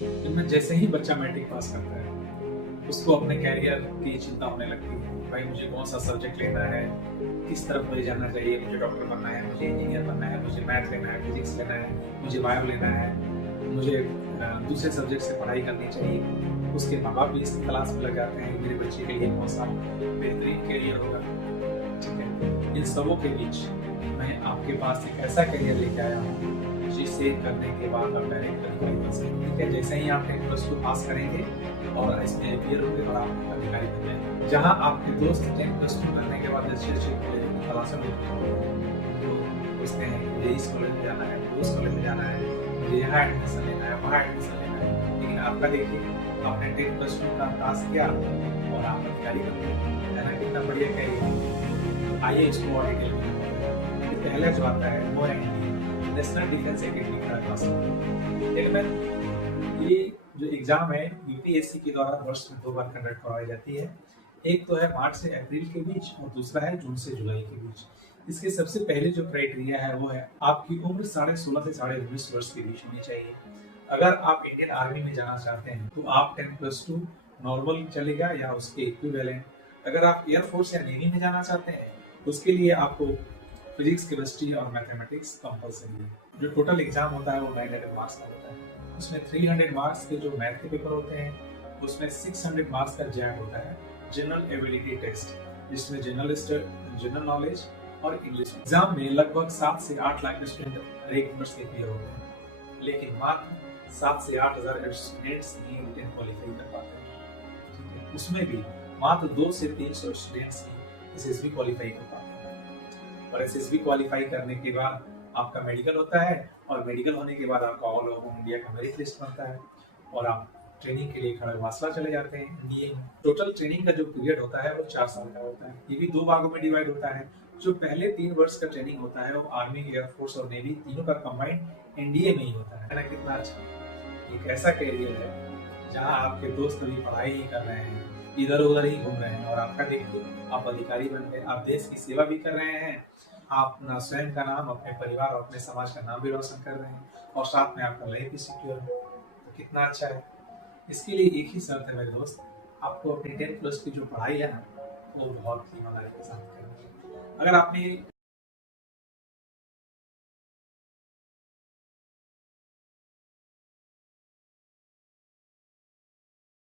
इनमें जैसे ही बच्चा मैट्रिक पास करता है, उसको अपने कैरियर की चिंता होने लगती है। भाई मुझे कौन सा सब्जेक्ट लेना है, किस तरफ मुझे जाना चाहिए, मुझे डॉक्टर बनना है, मुझे इंजीनियर बनना है, मुझे मैथ लेना है, फिजिक्स लेना है, मुझे बायो लेना है, मुझे दूसरे सब्जेक्ट से पढ़ाई करनी चाहिए। उसके माँ बाप भी इसकी तलाश में लग जाते हैं कि मेरे बच्चे के लिए कौन सा बेहतरीन करियर होगा। ठीक है, इन सबों के बीच मैं आपके पास एक ऐसा करियर लेके आया हूँ जिसे करने के बाद आप डायरेक्ट अधिकारी बन सकते हैं। ठीक है, जैसे ही आप 10+2 पास करेंगे और इसमें अपियर होंगे और आप अधिकारी बन जाएंगे। जहाँ आपके दोस्त 10+2 करने के बाद अच्छे कॉलेज की तलाश में तो सोचते हैं कि मुझे इस कॉलेज में जाना है, मुझे उस कॉलेज में जाना है, मुझे यहाँ एडमिशन लेना है, वहाँ एडमिशन लेना है। लेकिन आपका देखिए, आपने 10+2 का पास किया और आप अधिकारी बन गए, है ना? कितना बढ़िया करियर। आइए इसको और डिटेल में पहला जो आता है वो है नेशनल डिफेंस एकेडमी का क्लास। ये जो एग्जाम है यूपीएससी के द्वारा वर्ष में 2 बार कंडक्ट करवाई जाती है। एक तो है मार्च से अप्रैल के बीच और दूसरा है जून से जुलाई के बीच। इसके सबसे पहले जो क्राइटेरिया है वो है आपकी उम्र 16.5 से 19.5 वर्ष के बीच होनी चाहिए। अगर आप इंडियन आर्मी में जाना चाहते हैं तो आप 10+2 नॉर्मल चलेगा या उसके इक्विवेलेंट। अगर आप एयरफोर्स या नेवी में जाना चाहते हैं उसके लिए आपको फिजिक्स, केमिस्ट्री और मैथमेटिक्स कंपलसरी है। जो टोटल एग्जाम होता है वो 900 मार्क्स का होता है। उसमें 300 मार्क्स के जो मैथ के पेपर होते हैं, उसमें 600 मार्क्स का जैम होता है जनरल एबिलिटी टेस्ट, जिसमें जनरल नॉलेज और इंग्लिश। एग्जाम में लगभग 7 से 8 लाख स्टूडेंट हर एक वर्ष के क्लियर होते हैं, लेकिन मात्र 7 से 8 हजार स्टूडेंट्स ही रिटन क्वालिफाई कर पाते हैं। उसमें भी मात्र 2 से 300 स्टूडेंट्स ही एसएसबी क्वालिफाई कर पाते हैं। और एसएसबी क्वालिफाई करने के बाद आपका मेडिकल होता है और मेडिकल होने के बाद आपका ऑल ओवर इंडिया का मेरिट लिस्ट बनता है और आप ट्रेनिंग के लिए खड़गवासला चले जाते हैं एनडीए में। टोटल ट्रेनिंग का जो पीरियड होता है वो 4 साल का होता है। ये भी 2 भागों में डिवाइड होता है। जो पहले 3 वर्ष का ट्रेनिंग होता है वो आर्मी, एयरफोर्स और नेवी तीनों का कंबाइंड एनडीए में ही होता है ना? कितना अच्छा। एक ऐसा कैरियर है जहाँ आपके दोस्त अभी पढ़ाई ही कर रहे हैं, इधर उधर ही घूम रहे हैं और आपका देखिए आप अधिकारी बन गए, आप देश की सेवा भी कर रहे हैं, आप अपना स्वयं का नाम, अपने परिवार और अपने समाज का नाम भी रोशन कर रहे हैं और साथ में आपका लाइफ भी सिक्योर है। तो कितना अच्छा है। इसके लिए एक ही शर्त है मेरे दोस्त, आपको अपनी 10+ की जो पढ़ाई है ना वो बहुत ईमानदारी के साथ करनी है। अगर आपने